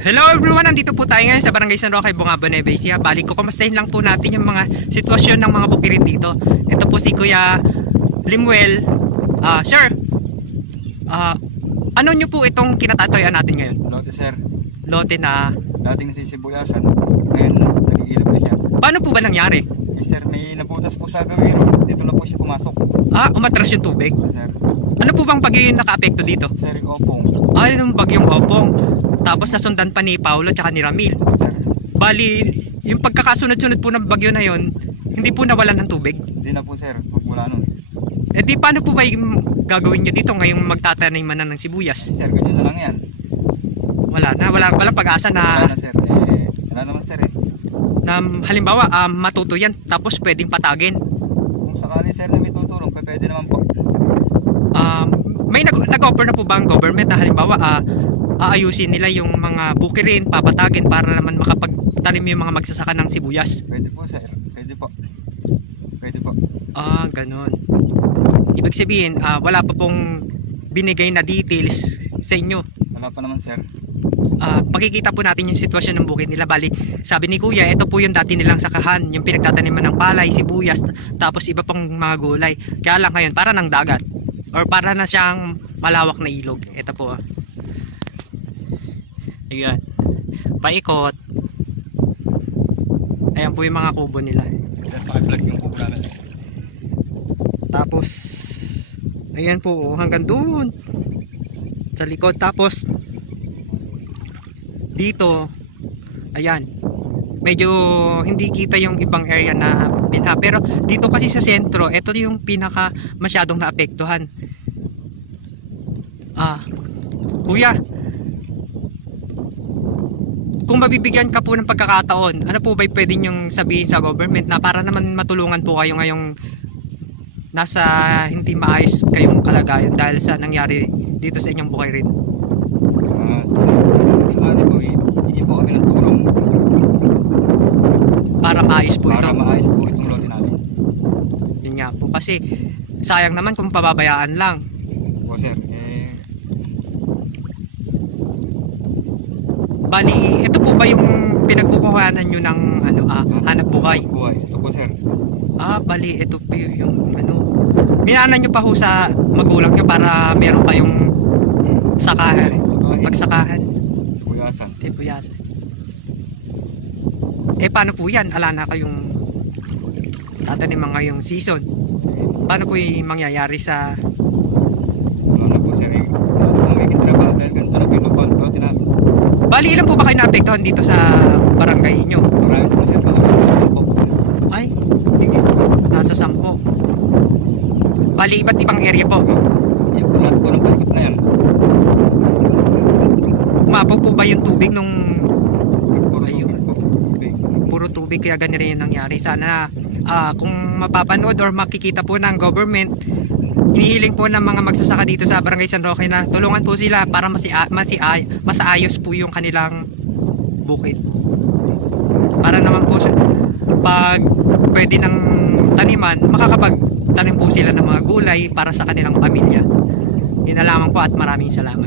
Hello everyone, nandito po tayo ngayon sa Barangay San Roque, Bungabo, Nueva Ecija. Balik ko, kumustahin lang po natin yung mga sitwasyon ng mga bukirin dito. Ito po si Kuya Limuel. Sir, ano nyo po itong kinatatoyan natin ngayon? Lote sir, Lote na... dating nasisibuyasan, ngayon nag-iilog na siya. Paano po ba nangyari? Eh sir, may nabutas po sa gawiro, dito na po siya pumasok. Umatras yung tubig. Sir, Ano po bang bagyo yung naka-apekto dito? sir, yung opong. Yung bagyong Opong. Tapos nasundan pa ni Paulo tsaka ni Ramil. Sir, Bali, yung pagkakasunod-sunod po ng bagyo na yon, hindi po nawalan ng tubig. hindi na po sir, magmula nun. Eh di paano po ba yung gagawin nyo dito ngayong magtataniman na ng sibuyas? Sir, ganyan na lang yan. Walang pag-asa Wala na, na sir, wala naman sir eh. na halimbawa matuto yan tapos pwedeng patagin. Kung sakali sir na may tutulong, pwede naman po. May nag-offer na po ba ang government na halimbawa aayusin nila yung mga bukirin, papatagin para naman makapagtanim yung mga magsasaka ng sibuyas? Pwede po sir, pwede po. Pwede po. Ganun. Ibig sabihin, wala pa pong binigay na details sa inyo. Wala pa naman sir. Pakikita po natin yung sitwasyon ng bukid nila. Bali, sabi ni Kuya, ito po yung dati nilang sakahan, yung pinagtataniman ng palay, sibuyas, tapos iba pang mga gulay. Kaya lang ngayon, para ng dagat or para na siyang malawak na ilog. Ito po. Ayan. Paikot. Ayan po yung mga kubo nila. Sir, paki-vlog yung kubo namin. Tapos ayan po, hanggang doon sa likod. Tapos dito, ayan, medyo hindi kita yung ibang area na binha, pero dito kasi sa sentro, ito yung pinaka masyadong naapektuhan. Kuya, kung mabibigyan ka po ng pagkakataon, ano po ba pwede nyong sabihin sa government na para naman matulungan po kayo ngayong nasa hindi maayos kayong kalagayan dahil sa nangyari dito sa inyong bukirin? Sir, sakali po hindi po kami ng tulong Para maayos po para ito. maayos po itong lote natin. Yun nga po, kasi sayang naman kung pababayaan lang. Po sir, Bali, ito po ba yung pinagkukuhanan nyo ng hanap buhay? buhay. Ito po sir. Bali, ito po yung minaanan nyo pa ho sa magulang nyo para meron kayong sakahan, magsakahan, Sibuyasan. tibuyasan. Paano po yan? Ala na kayong tataniman ngayong season. Paano po yung mangyayari sa... Wala na po sir. Magiging trabaho dahil ganito na pinupan lote namin. Bali, ilan po ba kayo naapektuhan dito sa barangay nyo? Marami po sir. Po. Ay, higit. Nasa 10. Bali, iba't ibang area po. Yung lahat po ng palikot na yan. Umapaw po ba yung tubig nung Puro Ayun. tubig po. Tubig. puro tubig kaya ganun rin yung nangyari? Sana kung mapapanood or makikita po ng government, hinihiling po ng mga magsasaka dito sa Barangay San Roque na tulungan po sila para masaayos po yung kanilang bukid. Para naman po pag pwede ng taniman, makakapagtanim po sila ng mga gulay para sa kanilang pamilya. Yun na lamang po at maraming salamat.